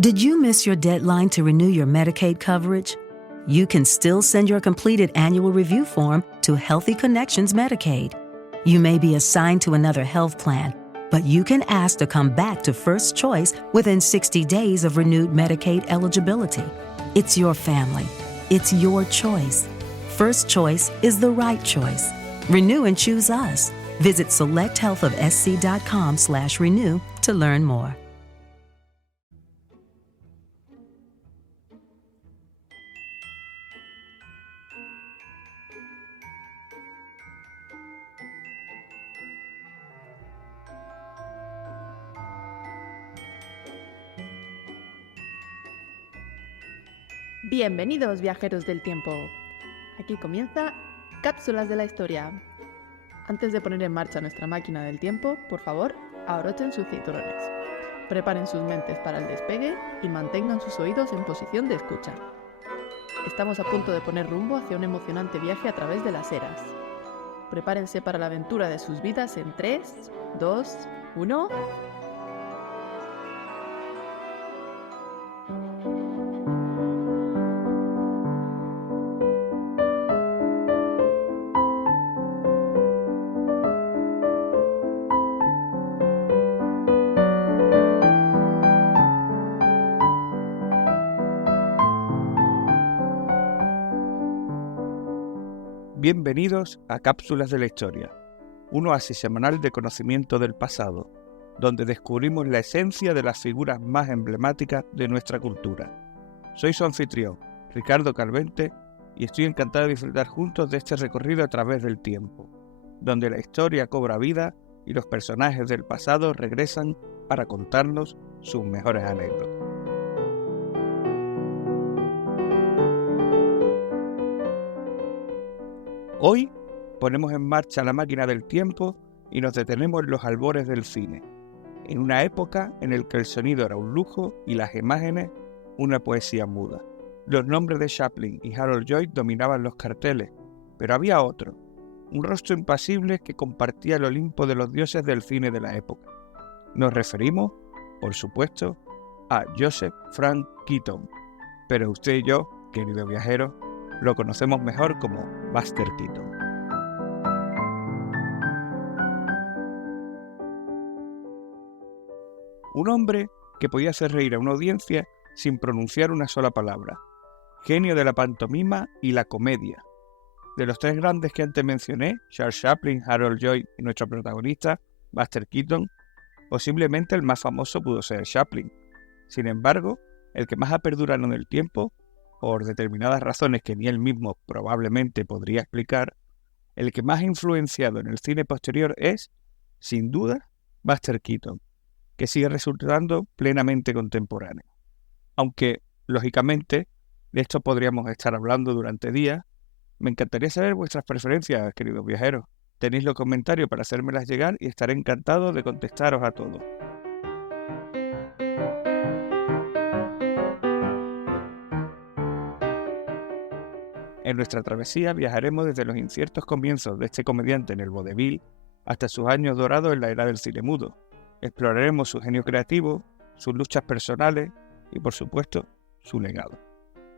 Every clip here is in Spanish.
Did you miss your deadline to renew your Medicaid coverage? You can still send your completed annual review form to Healthy Connections Medicaid. You may be assigned to another health plan, but you can ask to come back to First Choice within 60 days of renewed Medicaid eligibility. It's your family. It's your choice. First Choice is the right choice. Renew and choose us. Visit selecthealthofsc.com/renew to learn more. Bienvenidos, viajeros del tiempo. Aquí comienza Cápsulas de la Historia. Antes de poner en marcha nuestra máquina del tiempo, por favor, abrochen sus cinturones. Preparen sus mentes para el despegue y mantengan sus oídos en posición de escucha. Estamos a punto de poner rumbo hacia un emocionante viaje a través de las eras. Prepárense para la aventura de sus vidas en 3, 2, 1... Bienvenidos a Cápsulas de la Historia, un oasis semanal de conocimiento del pasado, donde descubrimos la esencia de las figuras más emblemáticas de nuestra cultura. Soy su anfitrión, Ricardo Calvente, y estoy encantado de disfrutar juntos de este recorrido a través del tiempo, donde la historia cobra vida y los personajes del pasado regresan para contarnos sus mejores anécdotas. Hoy ponemos en marcha la máquina del tiempo y nos detenemos en los albores del cine, en una época en la que el sonido era un lujo y las imágenes una poesía muda. Los nombres de Chaplin y Harold Lloyd dominaban los carteles, pero había otro, un rostro impasible que compartía el Olimpo de los dioses del cine de la época. Nos referimos, por supuesto, a Joseph Frank Keaton, pero usted y yo, querido viajero, lo conocemos mejor como Buster Keaton. Un hombre que podía hacer reír a una audiencia sin pronunciar una sola palabra. Genio de la pantomima y la comedia. De los tres grandes que antes mencioné, Charles Chaplin, Harold Lloyd y nuestro protagonista, Buster Keaton, posiblemente el más famoso pudo ser Chaplin. Sin embargo, el que más ha perdurado en el tiempo, por determinadas razones que ni él mismo probablemente podría explicar, el que más ha influenciado en el cine posterior es, sin duda, Buster Keaton, que sigue resultando plenamente contemporáneo. Aunque, lógicamente, de esto podríamos estar hablando durante días, me encantaría saber vuestras preferencias, queridos viajeros. Tenéis los comentarios para hacérmelas llegar y estaré encantado de contestaros a todos. En nuestra travesía viajaremos desde los inciertos comienzos de este comediante en el vodevil hasta sus años dorados en la era del cine mudo. Exploraremos su genio creativo, sus luchas personales y, por supuesto, su legado.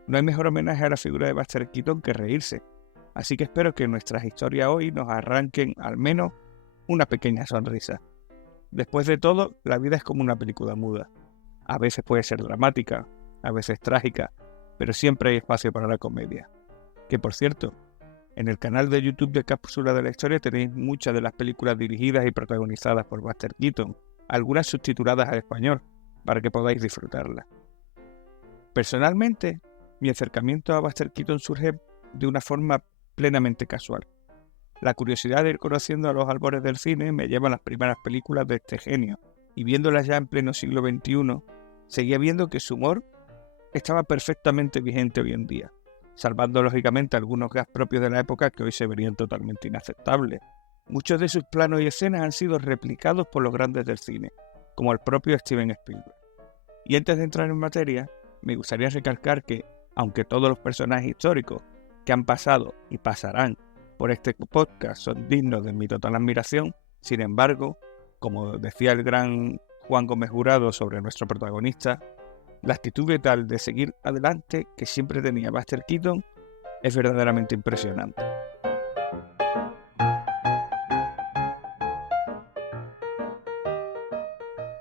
No hay mejor homenaje a la figura de Buster Keaton que reírse, así que espero que nuestras historias hoy nos arranquen al menos una pequeña sonrisa. Después de todo, la vida es como una película muda. A veces puede ser dramática, a veces trágica, pero siempre hay espacio para la comedia. Que, por cierto, en el canal de YouTube de Cápsula de la Historia tenéis muchas de las películas dirigidas y protagonizadas por Buster Keaton, algunas subtituladas al español, para que podáis disfrutarlas. Personalmente, mi acercamiento a Buster Keaton surge de una forma plenamente casual. La curiosidad de ir conociendo a los albores del cine me lleva a las primeras películas de este genio, y viéndolas ya en pleno siglo XXI, seguía viendo que su humor estaba perfectamente vigente hoy en día, salvando lógicamente algunos gags propios de la época que hoy se verían totalmente inaceptables. Muchos de sus planos y escenas han sido replicados por los grandes del cine, como el propio Steven Spielberg. Y antes de entrar en materia, me gustaría recalcar que, aunque todos los personajes históricos que han pasado y pasarán por este podcast son dignos de mi total admiración, sin embargo, como decía el gran Juan Gómez Jurado sobre nuestro protagonista, La actitud vital de seguir adelante que siempre tenía Buster Keaton es verdaderamente impresionante.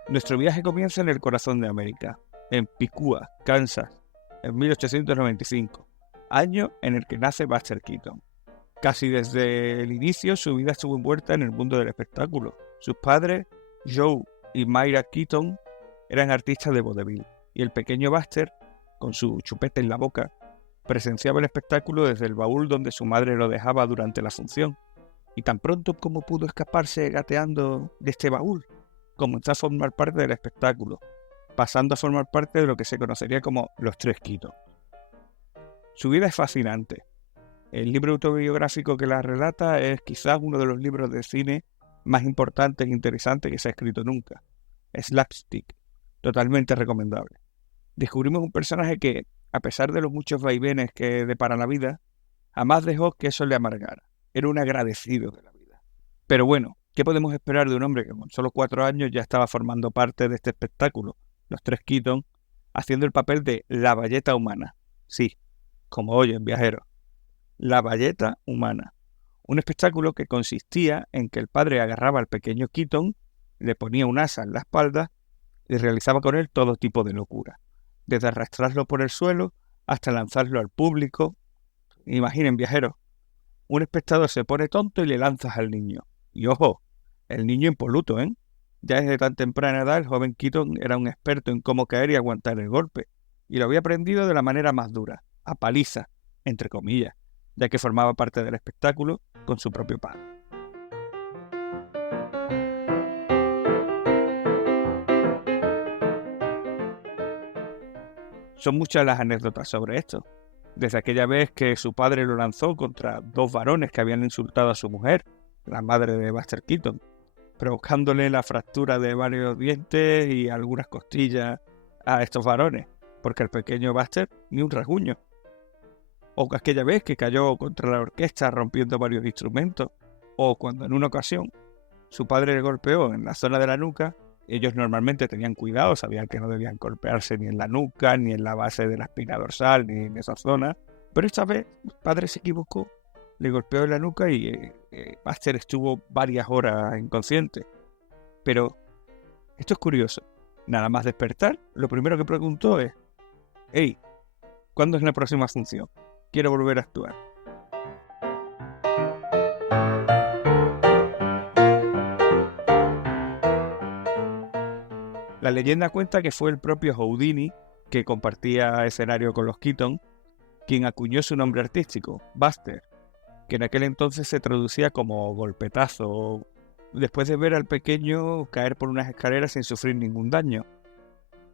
Nuestro viaje comienza en el corazón de América, en Piqua, Kansas, en 1895, año en el que nace Buster Keaton. Casi desde el inicio su vida estuvo envuelta en el mundo del espectáculo. Sus padres, Joe y Myra Keaton, eran artistas de vodevil, y el pequeño Buster, con su chupete en la boca, presenciaba el espectáculo desde el baúl donde su madre lo dejaba durante la función. Y tan pronto como pudo escaparse gateando de este baúl, comenzó a formar parte del espectáculo, pasando a formar parte de lo que se conocería como los Tres Keaton. Su vida es fascinante. El libro autobiográfico que la relata es quizás uno de los libros de cine más importantes e interesantes que se ha escrito nunca. Slapstick, totalmente recomendable. Descubrimos un personaje que, a pesar de los muchos vaivenes que depara la vida, jamás dejó que eso le amargara. Era un agradecido de la vida. Pero bueno, ¿qué podemos esperar de un hombre que con solo 4 años ya estaba formando parte de este espectáculo, los Tres Keaton, haciendo el papel de la bayeta humana? Sí, como oyen viajeros, la bayeta humana. Un espectáculo que consistía en que el padre agarraba al pequeño Keaton, le ponía un asa en la espalda y realizaba con él todo tipo de locura, desde arrastrarlo por el suelo hasta lanzarlo al público. Imaginen, viajeros, un espectador se pone tonto y le lanzas al niño. Y ojo, el niño impoluto, ¿eh? Ya desde tan temprana edad el joven Keaton era un experto en cómo caer y aguantar el golpe, y lo había aprendido de la manera más dura, a paliza, entre comillas, ya que formaba parte del espectáculo con su propio padre. Son muchas las anécdotas sobre esto, desde aquella vez que su padre lo lanzó contra 2 varones que habían insultado a su mujer, la madre de Buster Keaton, provocándole la fractura de varios dientes y algunas costillas a estos varones, porque el pequeño Buster ni un rasguño. O aquella vez que cayó contra la orquesta rompiendo varios instrumentos, o cuando en una ocasión su padre le golpeó en la zona de la nuca. Ellos normalmente tenían cuidado, sabían que no debían golpearse ni en la nuca, ni en la base de la espina dorsal, ni en esa zona, pero esta vez el padre se equivocó, le golpeó en la nuca y Buster estuvo varias horas inconsciente. Pero esto es curioso, nada más despertar, lo primero que preguntó es: «Hey, ¿cuándo es la próxima función? Quiero volver a actuar». La leyenda cuenta que fue el propio Houdini, que compartía escenario con los Keaton, quien acuñó su nombre artístico, Buster, que en aquel entonces se traducía como golpetazo, después de ver al pequeño caer por unas escaleras sin sufrir ningún daño.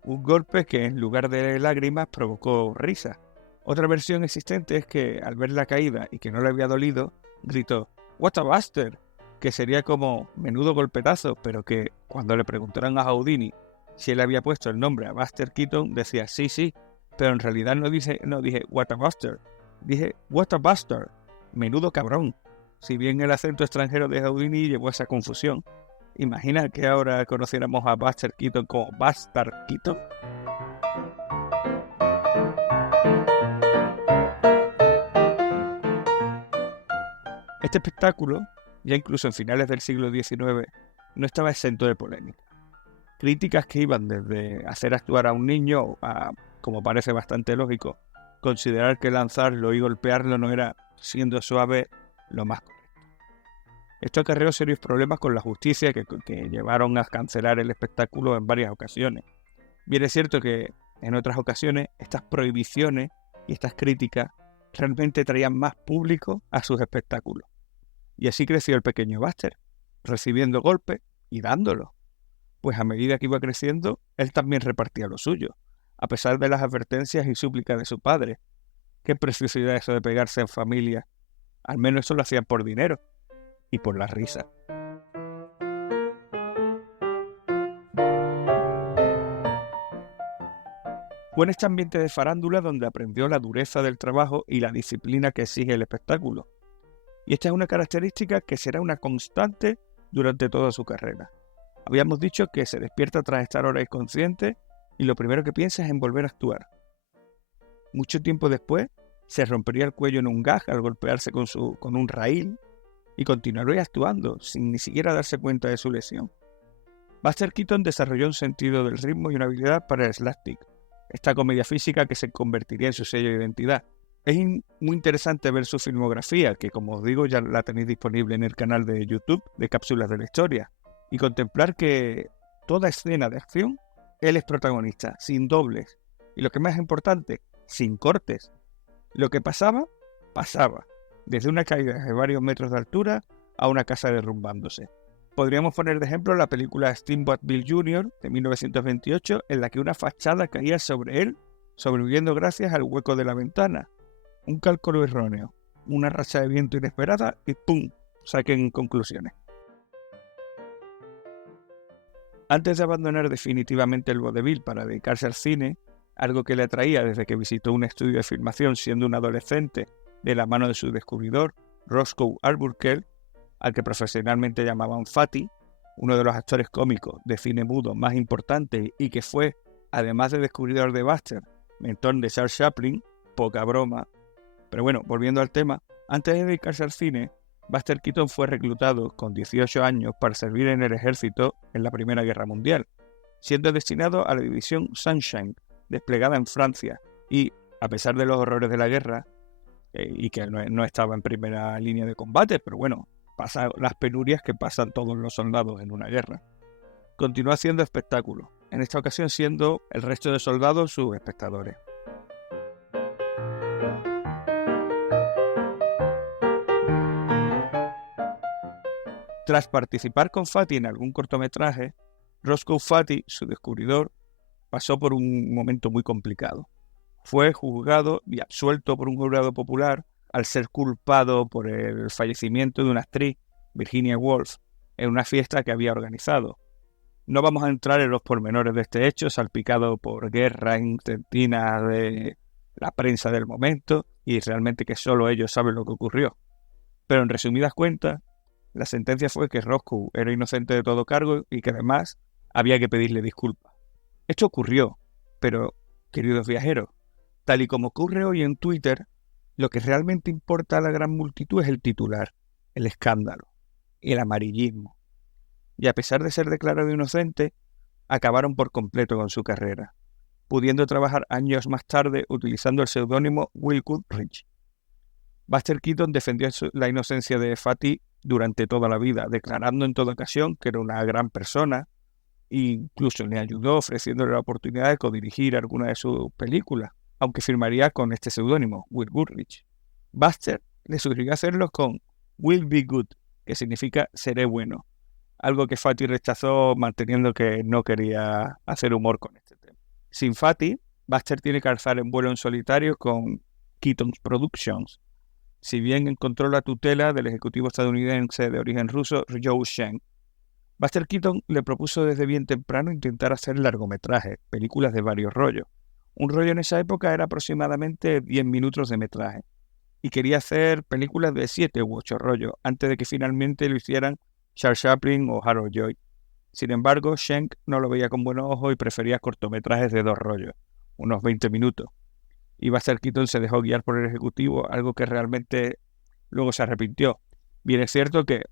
Un golpe que en lugar de lágrimas provocó risa. Otra versión existente es que al ver la caída y que no le había dolido, gritó «What a Buster», que sería como «menudo golpetazo», pero que cuando le preguntaron a Houdini si él había puesto el nombre a Buster Keaton, decía sí, pero en realidad no dije «What a Buster», dije «What a Buster», menudo cabrón. Si bien el acento extranjero de Houdini llevó a esa confusión, ¿imagina que ahora conociéramos a Buster Keaton como Buster Keaton? Este espectáculo, ya incluso en finales del siglo XIX, no estaba exento de polémica. Críticas que iban desde hacer actuar a un niño a, como parece bastante lógico, considerar que lanzarlo y golpearlo no era, siendo suave, lo más correcto. Esto acarreó serios problemas con la justicia que llevaron a cancelar el espectáculo en varias ocasiones. Bien es cierto que en otras ocasiones estas prohibiciones y estas críticas realmente traían más público a sus espectáculos. Y así creció el pequeño Buster, recibiendo golpes y dándolos. Pues a medida que iba creciendo, él también repartía lo suyo, a pesar de las advertencias y súplicas de su padre. Qué preciosidad eso de pegarse en familia. Al menos eso lo hacían por dinero y por la risa. Fue en este ambiente de farándula donde aprendió la dureza del trabajo y la disciplina que exige el espectáculo. Y esta es una característica que será una constante durante toda su carrera. Habíamos dicho que se despierta tras estar horas inconsciente y lo primero que piensa es en volver a actuar. Mucho tiempo después, se rompería el cuello en un gag al golpearse con un raíl y continuaría actuando sin ni siquiera darse cuenta de su lesión. Buster Keaton desarrolló un sentido del ritmo y una habilidad para el slapstick, esta comedia física que se convertiría en su sello de identidad. Es muy interesante ver su filmografía, que como os digo ya la tenéis disponible en el canal de YouTube de Cápsulas de la Historia, y contemplar que toda escena de acción, él es protagonista, sin dobles, y lo que más es importante, sin cortes. Lo que pasaba, pasaba, desde una caída de varios metros de altura a una casa derrumbándose. Podríamos poner de ejemplo la película Steamboat Bill Jr. de 1928, en la que una fachada caía sobre él, sobreviviendo gracias al hueco de la ventana. Un cálculo erróneo, una racha de viento inesperada y ¡pum! Saquen conclusiones. Antes de abandonar definitivamente el vodevil para dedicarse al cine, algo que le atraía desde que visitó un estudio de filmación siendo un adolescente de la mano de su descubridor, Roscoe Arbuckle, al que profesionalmente llamaban Fatty, uno de los actores cómicos de cine mudo más importantes y que fue, además de descubridor de Buster, mentor de Charles Chaplin, poca broma. Pero bueno, volviendo al tema, antes de dedicarse al cine, Buster Keaton fue reclutado con 18 años para servir en el ejército en la Primera Guerra Mundial, siendo destinado a la división Sunshine, desplegada en Francia, y, a pesar de los horrores de la guerra, y que no estaba en primera línea de combate, pero bueno, pasa las penurias que pasan todos los soldados en una guerra. Continúa haciendo espectáculos, en esta ocasión siendo el resto de soldados sus espectadores. Tras participar con Fatty en algún cortometraje, Roscoe Fatty, su descubridor, pasó por un momento muy complicado. Fue juzgado y absuelto por un jurado popular al ser culpado por el fallecimiento de una actriz, Virginia Woolf, en una fiesta que había organizado. No vamos a entrar en los pormenores de este hecho, salpicado por guerra intestina de la prensa del momento, y realmente que solo ellos saben lo que ocurrió. Pero en resumidas cuentas, la sentencia fue que Roscoe era inocente de todo cargo y que además había que pedirle disculpas. Esto ocurrió, pero, queridos viajeros, tal y como ocurre hoy en Twitter, lo que realmente importa a la gran multitud es el titular, el escándalo, el amarillismo. Y a pesar de ser declarado inocente, acabaron por completo con su carrera, pudiendo trabajar años más tarde utilizando el seudónimo Will Goodrich. Buster Keaton defendió la inocencia de Fatty durante toda la vida, declarando en toda ocasión que era una gran persona, e incluso le ayudó ofreciéndole la oportunidad de codirigir alguna de sus películas, aunque firmaría con este seudónimo, Will Goodrich. Buster le sugirió hacerlo con Will Be Good, que significa seré bueno, algo que Fatty rechazó manteniendo que no quería hacer humor con este tema. Sin Fatty, Buster tiene que alzar en vuelo en solitario con Keaton's Productions, si bien encontró la tutela del ejecutivo estadounidense de origen ruso Joe Schenck. Buster Keaton le propuso desde bien temprano intentar hacer largometrajes, películas de varios rollos. Un rollo en esa época era aproximadamente 10 minutos de metraje, y quería hacer películas de 7 u 8 rollos, antes de que finalmente lo hicieran Charles Chaplin o Harold Lloyd. Sin embargo, Schenck no lo veía con buenos ojos y prefería cortometrajes de 2 rollos, unos 20 minutos. Y Buster Keaton se dejó guiar por el ejecutivo, algo que realmente luego se arrepintió. Bien es cierto que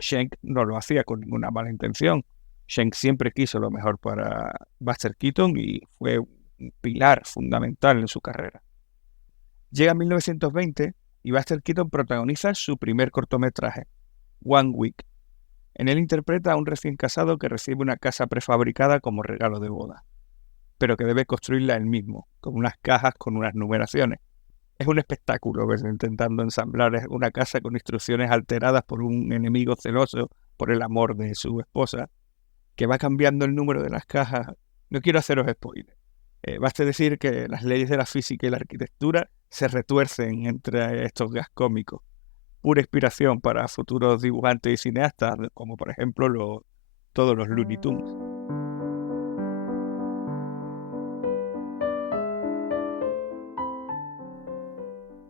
Schenck no lo hacía con ninguna mala intención. Schenck siempre quiso lo mejor para Buster Keaton y fue un pilar fundamental en su carrera. Llega 1920 y Buster Keaton protagoniza su primer cortometraje, One Week. En él interpreta a un recién casado que recibe una casa prefabricada como regalo de boda, pero que debe construirla él mismo, con unas cajas con unas numeraciones. Es un espectáculo verse intentando ensamblar una casa con instrucciones alteradas por un enemigo celoso por el amor de su esposa, que va cambiando el número de las cajas. No quiero haceros spoilers. Basta decir que las leyes de la física y la arquitectura se retuercen entre estos gags cómicos. Pura inspiración para futuros dibujantes y cineastas, como por ejemplo todos los Looney Tunes.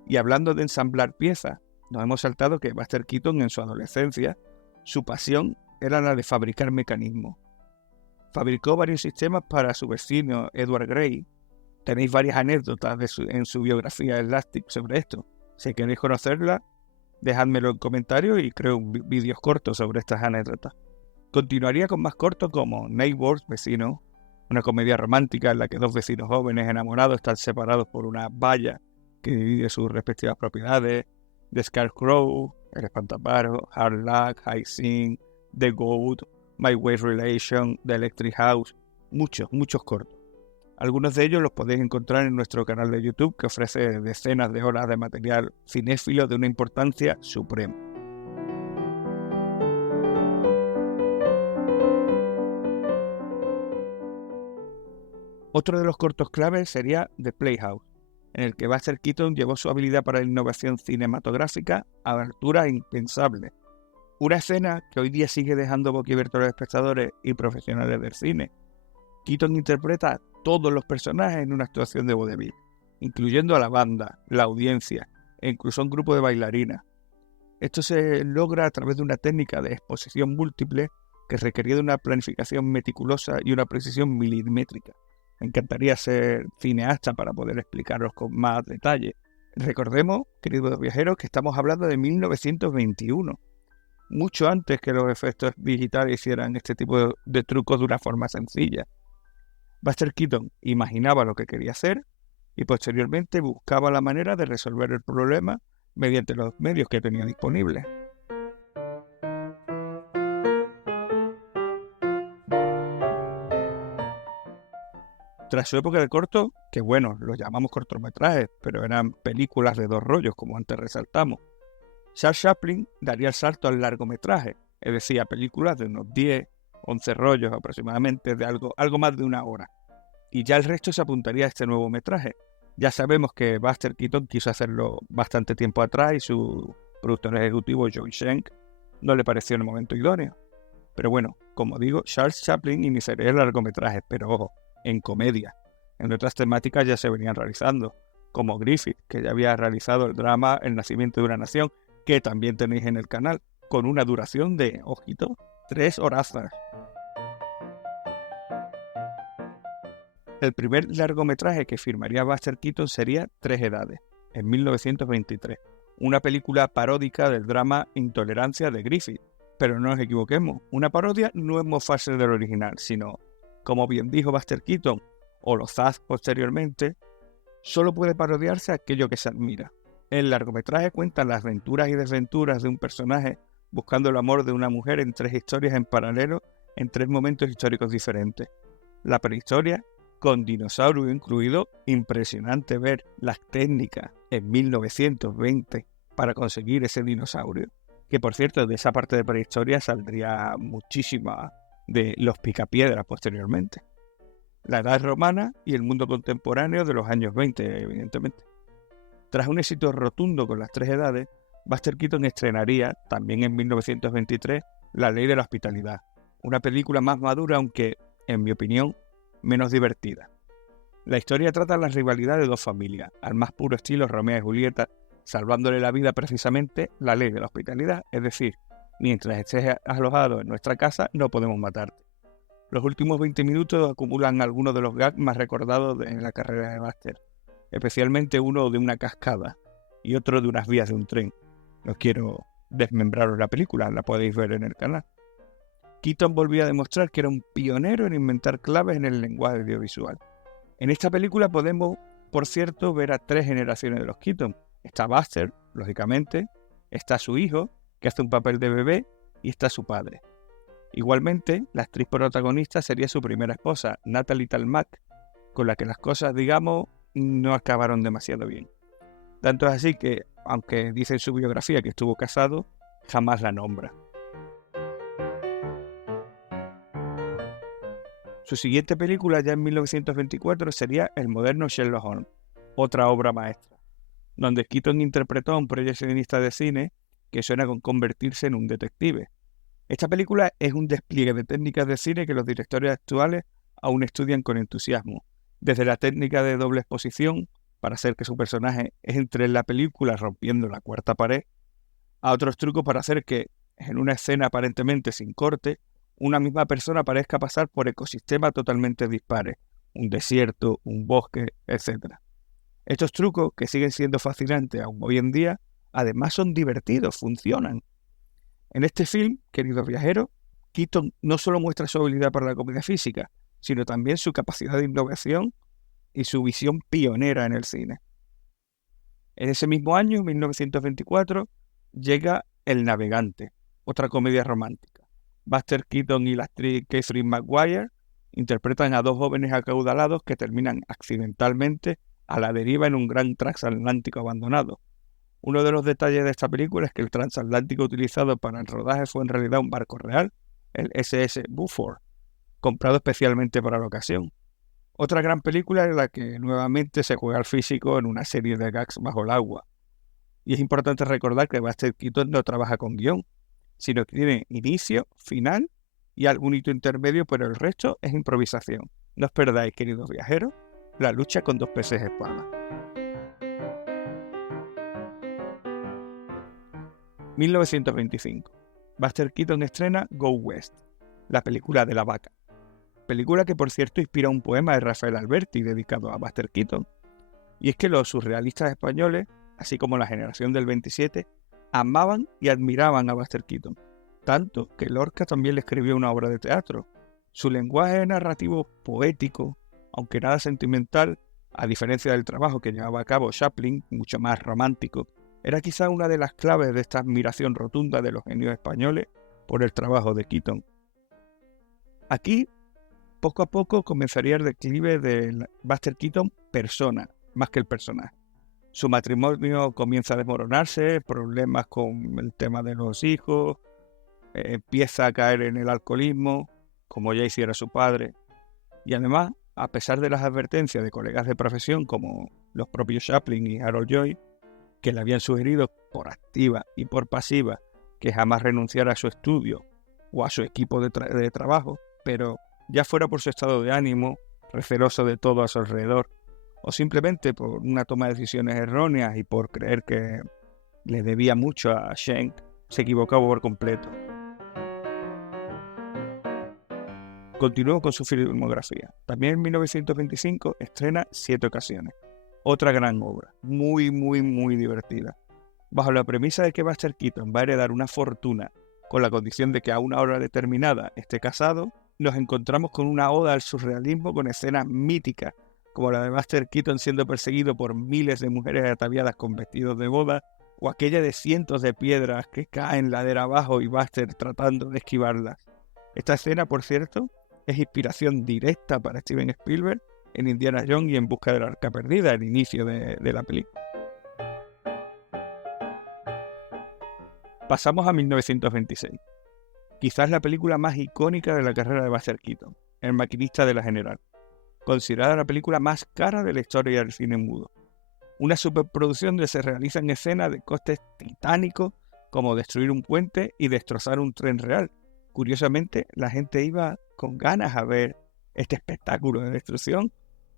Y hablando de ensamblar piezas, nos hemos saltado que Buster Keaton en su adolescencia, su pasión era la de fabricar mecanismos. Fabricó varios sistemas para su vecino Edward Grey. Tenéis varias anécdotas en su biografía Elastic sobre esto. Si queréis conocerla, dejádmelo en comentarios y creo vídeos cortos sobre estas anécdotas. Continuaría con más cortos como Neighbours, Vecinos, una comedia romántica en la que dos vecinos jóvenes enamorados están separados por una valla que divide sus respectivas propiedades. The Scarecrow, El Espantapájaros, Hard Luck, High Sin, The Goat, My Way Relation, The Electric House, muchos cortos. Algunos de ellos los podéis encontrar en nuestro canal de YouTube, que ofrece decenas de horas de material cinéfilo de una importancia suprema. Otro de los cortos claves sería The Playhouse, en el que Buster Keaton llevó su habilidad para la innovación cinematográfica a alturas impensables. Una escena que hoy día sigue dejando boquiabiertos a los espectadores y profesionales del cine. Keaton interpreta a todos los personajes en una actuación de vodevil, incluyendo a la banda, la audiencia e incluso a un grupo de bailarinas. Esto se logra a través de una técnica de exposición múltiple que requería de una planificación meticulosa y una precisión milimétrica. Me encantaría ser cineasta para poder explicaros con más detalle. Recordemos, queridos viajeros, que estamos hablando de 1921, mucho antes que los efectos digitales hicieran este tipo de trucos de una forma sencilla. Buster Keaton imaginaba lo que quería hacer y posteriormente buscaba la manera de resolver el problema mediante los medios que tenía disponibles. Tras su época de corto, que bueno, los llamamos cortometrajes, pero eran películas de 2 rollos, como antes resaltamos, Charles Chaplin daría el salto al largometraje, es decir, a películas de unos 10, 11 rollos aproximadamente, de algo más de 1 hora. Y ya el resto se apuntaría a este nuevo metraje. Ya sabemos que Buster Keaton quiso hacerlo bastante tiempo atrás y su productor ejecutivo, John Schenck, no le pareció en el momento idóneo. Pero bueno, como digo, Charles Chaplin iniciaría el largometraje, pero ojo, en comedia. En otras temáticas ya se venían realizando, como Griffith, que ya había realizado el drama El nacimiento de una nación, que también tenéis en el canal, con una duración de, ojito, 3 horazas. El primer largometraje que firmaría Buster Keaton sería 3 edades, en 1923, una película paródica del drama Intolerancia de Griffith. Pero no nos equivoquemos, una parodia no es mofarse del original, sino, como bien dijo Buster Keaton, o los Zaz posteriormente, solo puede parodiarse aquello que se admira. El largometraje cuenta las aventuras y desventuras de un personaje buscando el amor de una mujer en 3 historias en paralelo en 3 momentos históricos diferentes. La prehistoria, con dinosaurio incluido, impresionante ver las técnicas en 1920 para conseguir ese dinosaurio. Que por cierto, de esa parte de prehistoria saldría muchísima de los picapiedras posteriormente. La edad romana y el mundo contemporáneo de los años 20, evidentemente. Tras un éxito rotundo con las 3 edades, Buster Keaton estrenaría, también en 1923, La ley de la hospitalidad, una película más madura, aunque, en mi opinión, menos divertida. La historia trata la rivalidad de 2 familias, al más puro estilo Romeo y Julieta, salvándole la vida precisamente la ley de la hospitalidad, es decir, mientras estés alojado en nuestra casa no podemos matarte. Los últimos 20 minutos acumulan algunos de los gags más recordados en la carrera de Buster, especialmente uno de una cascada y otro de unas vías de un tren. No quiero desmembraros la película, la podéis ver en el canal. Keaton volvía a demostrar que era un pionero en inventar claves en el lenguaje audiovisual. En esta película podemos, por cierto, ver a 3 generaciones de los Keaton. Está Buster, lógicamente, está su hijo, que hace un papel de bebé, y está su padre. Igualmente, la actriz protagonista sería su primera esposa, Natalie Talmack, con la que las cosas, digamos, no acabaron demasiado bien. Tanto es así que, aunque dice en su biografía que estuvo casado, jamás la nombra. Su siguiente película, ya en 1924, sería el moderno Sherlock Holmes, otra obra maestra, donde Keaton interpretó a un proyeccionista de cine que sueña con convertirse en un detective. Esta película es un despliegue de técnicas de cine que los directores actuales aún estudian con entusiasmo, desde la técnica de doble exposición, para hacer que su personaje entre en la película rompiendo la cuarta pared, a otros trucos para hacer que, en una escena aparentemente sin corte, una misma persona parezca pasar por ecosistemas totalmente dispares, un desierto, un bosque, etc. Estos trucos, que siguen siendo fascinantes aún hoy en día, además son divertidos, funcionan. En este film, queridos viajeros, Keaton no solo muestra su habilidad para la comedia física, sino también su capacidad de innovación y su visión pionera en el cine. En ese mismo año, 1924, llega El Navegante, otra comedia romántica. Buster Keaton y la actriz Catherine Maguire interpretan a dos jóvenes acaudalados que terminan accidentalmente a la deriva en un gran transatlántico abandonado. Uno de los detalles de esta película es que el transatlántico utilizado para el rodaje fue en realidad un barco real, el SS Beaufort, comprado especialmente para la ocasión. Otra gran película en la que nuevamente se juega al físico en una serie de gags bajo el agua. Y es importante recordar que Buster Keaton no trabaja con guión, sino que tiene inicio, final y algún hito intermedio, pero el resto es improvisación. No os perdáis, queridos viajeros, la lucha con dos peces espada. 1925. Buster Keaton estrena Go West, la película de la vaca. Película que, por cierto, inspira un poema de Rafael Alberti dedicado a Buster Keaton. Y es que los surrealistas españoles, así como la generación del 27, amaban y admiraban a Buster Keaton, tanto que Lorca también le escribió una obra de teatro. Su lenguaje narrativo poético, aunque nada sentimental, a diferencia del trabajo que llevaba a cabo Chaplin, mucho más romántico, era quizá una de las claves de esta admiración rotunda de los genios españoles por el trabajo de Keaton. Aquí, poco a poco, comenzaría el declive de Buster Keaton persona, más que el personaje. Su matrimonio comienza a desmoronarse, problemas con el tema de los hijos, empieza a caer en el alcoholismo, como ya hiciera su padre. Y además, a pesar de las advertencias de colegas de profesión como los propios Chaplin y Harold Lloyd, que le habían sugerido por activa y por pasiva que jamás renunciara a su estudio o a su equipo de trabajo, pero ya fuera por su estado de ánimo, receloso de todo a su alrededor, o simplemente por una toma de decisiones erróneas y por creer que le debía mucho a Schenck, se equivocaba por completo. Continuó con su filmografía. También en 1925 estrena Siete ocasiones, otra gran obra, muy divertida. Bajo la premisa de que Buster Keaton va a heredar una fortuna con la condición de que a una hora determinada esté casado, nos encontramos con una oda al surrealismo con escenas míticas, como la de Buster Keaton siendo perseguido por miles de mujeres ataviadas con vestidos de boda, o aquella de cientos de piedras que caen ladera abajo y Buster tratando de esquivarlas. Esta escena, por cierto, es inspiración directa para Steven Spielberg en Indiana Jones y En busca del arca perdida, el inicio de la película. Pasamos a 1926. Quizás la película más icónica de la carrera de Buster Keaton, El maquinista de la General, considerada la película más cara de la historia del cine mudo. Una superproducción donde se realizan escenas de costes titánicos como destruir un puente y destrozar un tren real. Curiosamente, la gente iba con ganas a ver este espectáculo de destrucción,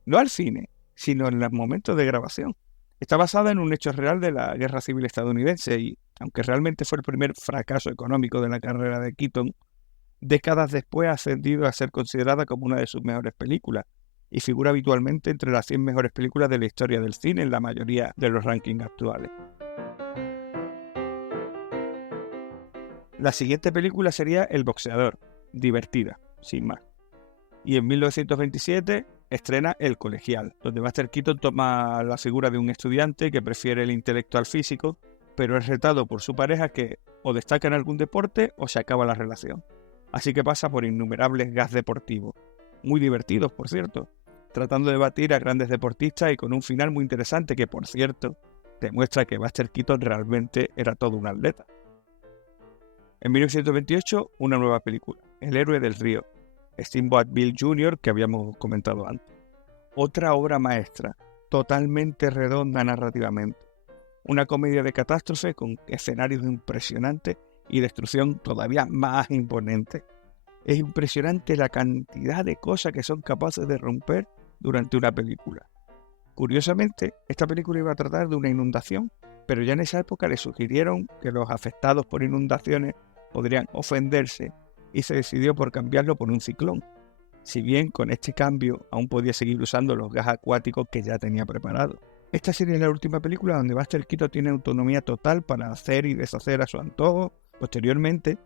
no al cine, sino en los momentos de grabación. Está basada en un hecho real de la Guerra Civil estadounidense y, aunque realmente fue el primer fracaso económico de la carrera de Keaton, décadas después ha ascendido a ser considerada como una de sus mejores películas y figura habitualmente entre las 100 mejores películas de la historia del cine en la mayoría de los rankings actuales. La siguiente película sería El boxeador, divertida, sin más. Y en 1927 estrena El colegial, donde Buster Keaton toma la figura de un estudiante que prefiere el intelecto al físico, pero es retado por su pareja que o destaca en algún deporte o se acaba la relación. Así que pasa por innumerables gags deportivos, muy divertidos por cierto, tratando de batir a grandes deportistas y con un final muy interesante que, por cierto, demuestra que Buster Keaton realmente era todo un atleta. En 1928, una nueva película, El héroe del río, Steamboat Bill Jr., que habíamos comentado antes. Otra obra maestra, totalmente redonda narrativamente. Una comedia de catástrofe con escenarios impresionantes y destrucción todavía más imponente. Es impresionante la cantidad de cosas que son capaces de romper durante una película. Curiosamente, esta película iba a tratar de una inundación, pero ya en esa época le sugirieron que los afectados por inundaciones podrían ofenderse y se decidió por cambiarlo por un ciclón, si bien con este cambio aún podía seguir usando los gas acuáticos que ya tenía preparados. Esta sería la última película donde Buster Keaton tiene autonomía total para hacer y deshacer a su antojo. Posteriormente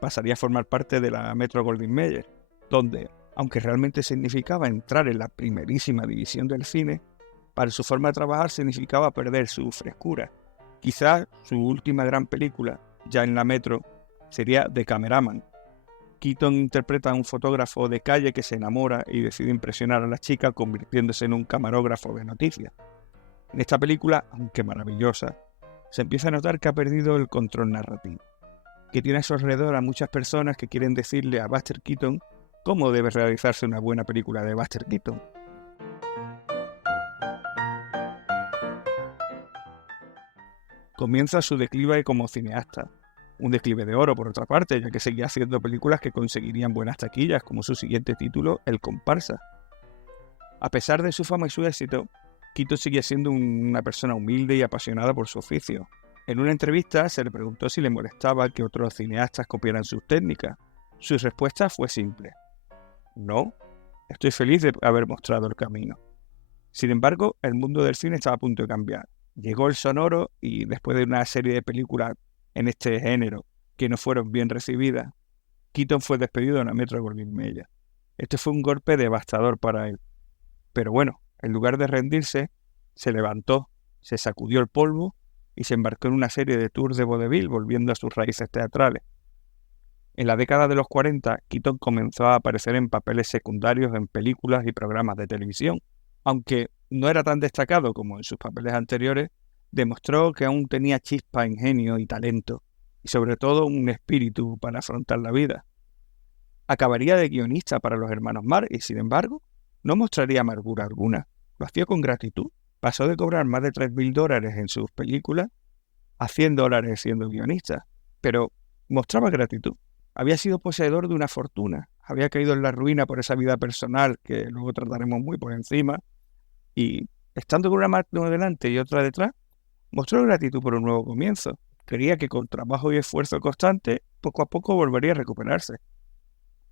pasaría a formar parte de la Metro-Goldwyn-Mayer, donde, aunque realmente significaba entrar en la primerísima división del cine, para su forma de trabajar significaba perder su frescura. Quizás su última gran película, ya en la Metro, sería The Cameraman. Keaton interpreta a un fotógrafo de calle que se enamora y decide impresionar a la chica convirtiéndose en un camarógrafo de noticias. En esta película, aunque maravillosa, se empieza a notar que ha perdido el control narrativo, que tiene a su alrededor a muchas personas que quieren decirle a Buster Keaton cómo debe realizarse una buena película de Buster Keaton. Comienza su declive como cineasta, un declive de oro por otra parte, ya que seguía haciendo películas que conseguirían buenas taquillas, como su siguiente título, El comparsa. A pesar de su fama y su éxito, Keaton seguía siendo una persona humilde y apasionada por su oficio. En una entrevista se le preguntó si le molestaba que otros cineastas copiaran sus técnicas. Su respuesta fue simple: no, estoy feliz de haber mostrado el camino. Sin embargo, el mundo del cine estaba a punto de cambiar. Llegó el sonoro y después de una serie de películas en este género que no fueron bien recibidas, Keaton fue despedido de la Metro-Goldwyn-Mayer. Este fue un golpe devastador para él. Pero bueno, en lugar de rendirse, se levantó, se sacudió el polvo y se embarcó en una serie de tours de vodevil volviendo a sus raíces teatrales. En la década de los 40, Keaton comenzó a aparecer en papeles secundarios en películas y programas de televisión. Aunque no era tan destacado como en sus papeles anteriores, demostró que aún tenía chispa, ingenio y talento, y sobre todo un espíritu para afrontar la vida. Acabaría de guionista para los hermanos Marx y, sin embargo, no mostraría amargura alguna. Lo hacía con gratitud. Pasó de cobrar más de $3,000 en sus películas a $100 siendo guionista, pero mostraba gratitud. Había sido poseedor de una fortuna, había caído en la ruina por esa vida personal que luego trataremos muy por encima, y estando con una mano delante y otra detrás, mostró gratitud por un nuevo comienzo. Creía que con trabajo y esfuerzo constante, poco a poco volvería a recuperarse.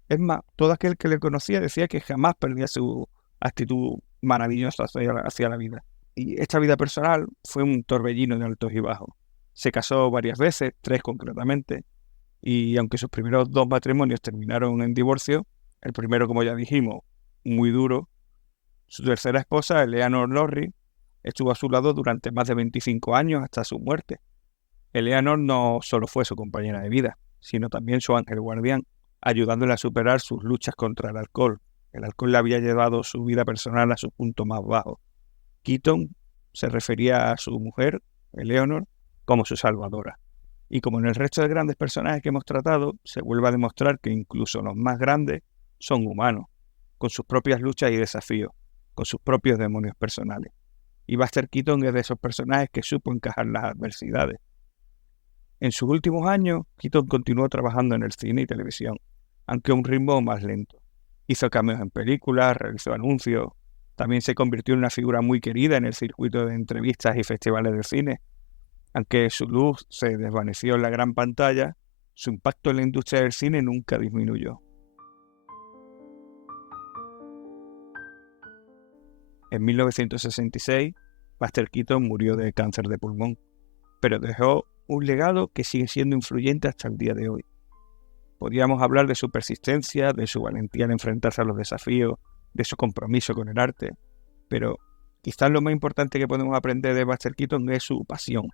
Es más, todo aquel que le conocía decía que jamás perdía su actitud maravillosa hacia la vida. Y esta vida personal fue un torbellino de altos y bajos. Se casó varias veces, 3 concretamente, y aunque sus primeros 2 matrimonios terminaron en divorcio, el primero, como ya dijimos, muy duro, su tercera esposa, Eleanor Lorry, estuvo a su lado durante más de 25 años hasta su muerte. Eleanor no solo fue su compañera de vida, sino también su ángel guardián, ayudándole a superar sus luchas contra el alcohol. El alcohol le había llevado su vida personal a su punto más bajo. Keaton se refería a su mujer, Eleanor, como su salvadora. Y como en el resto de grandes personajes que hemos tratado, se vuelve a demostrar que incluso los más grandes son humanos, con sus propias luchas y desafíos, con sus propios demonios personales. Y Buster Keaton es de esos personajes que supo encajar las adversidades. En sus últimos años, Keaton continuó trabajando en el cine y televisión, aunque a un ritmo más lento. Hizo cameos en películas, realizó anuncios. También se convirtió en una figura muy querida en el circuito de entrevistas y festivales de cine. Aunque su luz se desvaneció en la gran pantalla, su impacto en la industria del cine nunca disminuyó. En 1966, Buster Keaton murió de cáncer de pulmón, pero dejó un legado que sigue siendo influyente hasta el día de hoy. Podríamos hablar de su persistencia, de su valentía al enfrentarse a los desafíos, de su compromiso con el arte, pero quizás lo más importante que podemos aprender de Buster Keaton es su pasión,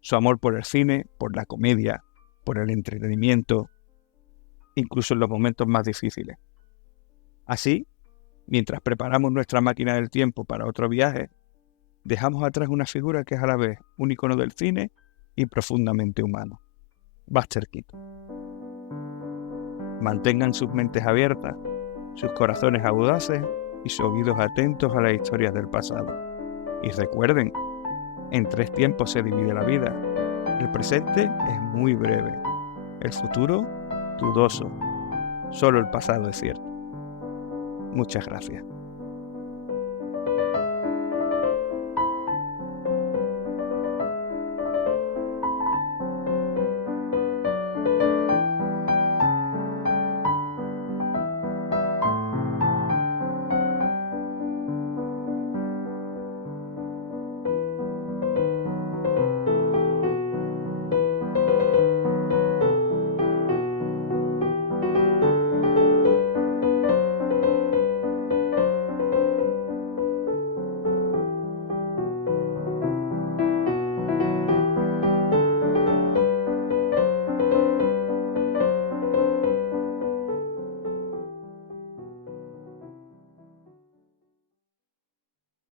su amor por el cine, por la comedia, por el entretenimiento, incluso en los momentos más difíciles. Así, mientras preparamos nuestra máquina del tiempo para otro viaje, dejamos atrás una figura que es a la vez un icono del cine y profundamente humano: Buster Keaton. Mantengan sus mentes abiertas, sus corazones audaces y sus oídos atentos a las historias del pasado. Y recuerden, en 3 tiempos se divide la vida. El presente es muy breve, el futuro dudoso, solo el pasado es cierto. Muchas gracias.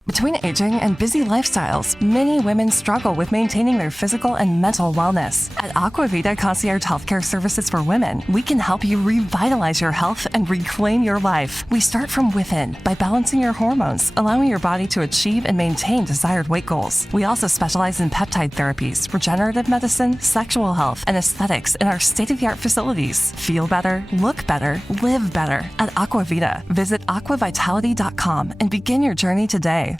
Between aging and busy lifestyles, many women struggle with maintaining their physical and mental wellness. At Aquavita Concierge Healthcare Services for Women, we can help you revitalize your health and reclaim your life. We start from within by balancing your hormones, allowing your body to achieve and maintain desired weight goals. We also specialize in peptide therapies, regenerative medicine, sexual health, and aesthetics in our state-of-the-art facilities. Feel better, look better, live better at Aquavita. Visit aquavitality.com and begin your journey today.